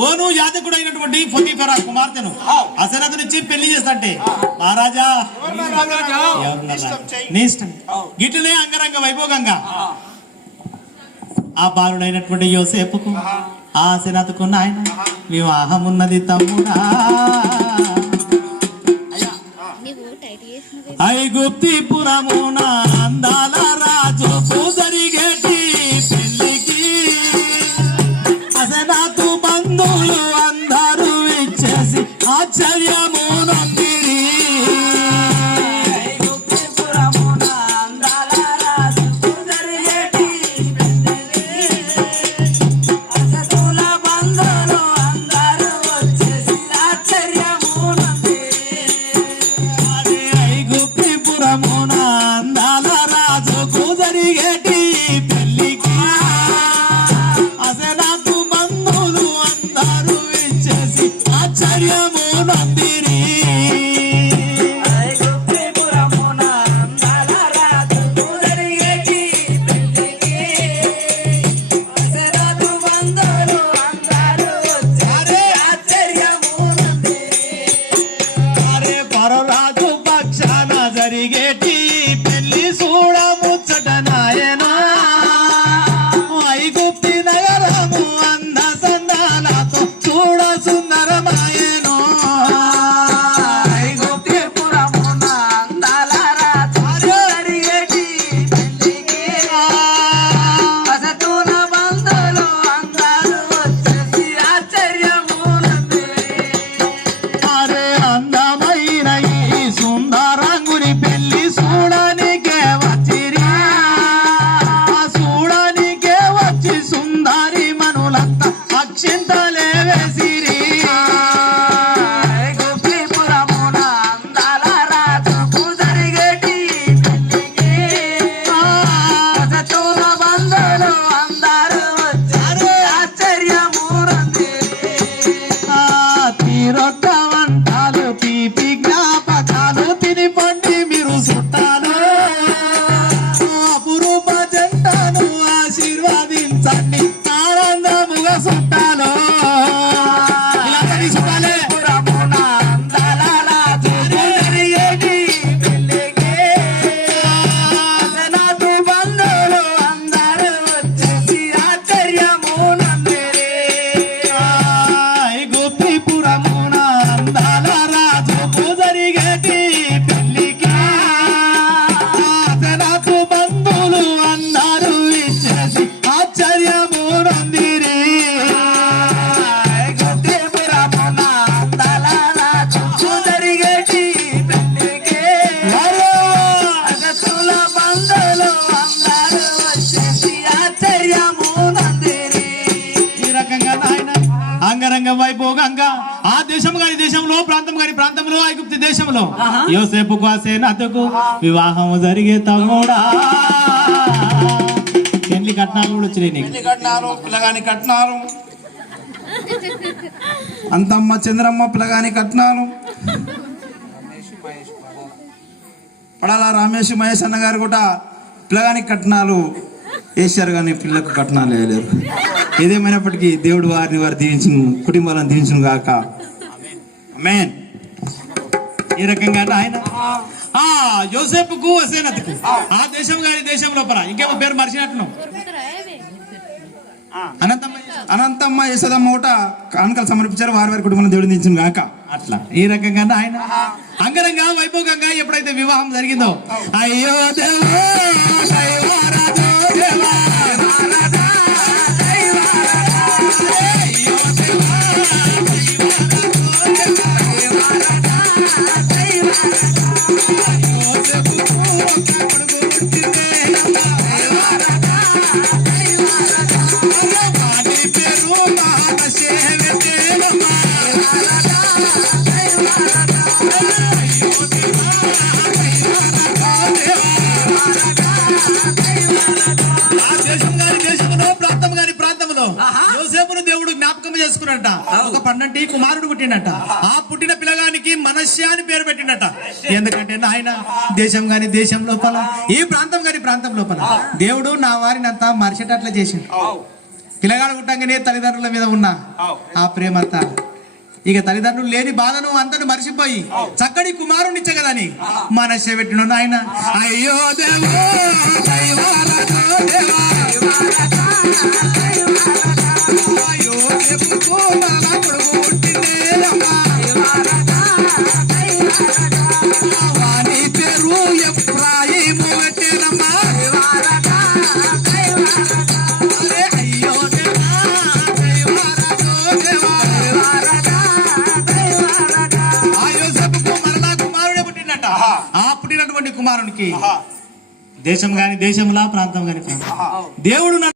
Own యాజకుడు అయినటువంటి పొతిఫెరా కుమార్తెను అసనతునిచ్చి పెళ్ళి చేస్తంటే. మహారాజా? నీ ఇష్టం. గిట్లనే అంగరంగ వైభోగంగా. ఆ. బాలుడైనటువంటి యోసేపుకు ఆ సెనతుకు నాయన వివాహం ఉన్నది తమ్ముడా. నీవు టైట్ చేసినవి. ఐగుప్తిపురమున అందాల ஆச்சரியமோ நம்பி అందరూ వచ్చేసి ఆశ్చర్యమునందిరి. ఆ తీరొక్క వంటలు తీపి జ్ఞాపకాలు అంగరంగ వైభోగంగా. ఆ దేశం గారి దేశంలో ప్రాంతం గారి ప్రాంతంలో ఐగుప్తి దేశంలో యోసేపు సేనతకు వివాహం జరిగే తమ్ముడా. పెళ్ళి కట్నాలు కూడా వచ్చినాయి నీకు? కట్నాలు? పిల్లగాని కట్నాలు. అంతమ్మ చంద్రమ్మ పిల్లగాని కట్నాలు. పడాల రమేష్ మహేష్ అన్న గారు కూడా పిల్లగాని కట్నాలు. వేశారు కానీ పిల్లకు కట్నాలు వేయలేరు. ఏదేమైనప్పటికీ దేవుడు వారిని వారు దీవించును కుటుంబాలను దీవించును గాక. మేన్ ఈ రకంగా ఆయన? ఆ యోసేపుకు అసేనతకు. ఆ. దేశం గారి దేశం లోపల. ఇంకేమో పేరు మర్చినట్టును అనంతమ్మ అనంతమ్మ యశోదమ్మ కూడా కానుకలు సమర్పించారు వారి వారి కుటుంబాలను దేవుడు దీవించును గాక. అట్లా. ఈ రకంగా ఆయన? అంగరంగా వైభోగంగా ఎప్పుడైతే వివాహం జరిగిందో అయ్యో దేవా ప్రాంతంలో యోసేపును దేవుడు జ్ఞాపకం చేసుకున్నట. ఒక పన్నెండు కుమారుడు పుట్టినట ఆ పుట్టిన పిల్లగానికి మనస్య అని పేరు పెట్టినట ఎందుకంటే నాయన దేశం గాని దేశం లోపల ఈ ప్రాంతం గాని ప్రాంతం లోపల దేవుడు నా వారిని అంతా మరిచేటట్లా చేసిండు. పిల్లగాడు పుట్టంగానే తల్లిదండ్రుల మీద ఉన్న ఆ ప్రేమ అంతా ఇక తల్లిదండ్రులు లేని బాధను అంతను మరిచిపోయి చక్కటి కుమారుని కదని మనస్య పెట్టిన నాయన. అయ్యో దేవో. కుమారునికి దేశం గాని దేశంలా ప్రాంతం గాని దేవుడు నన్ను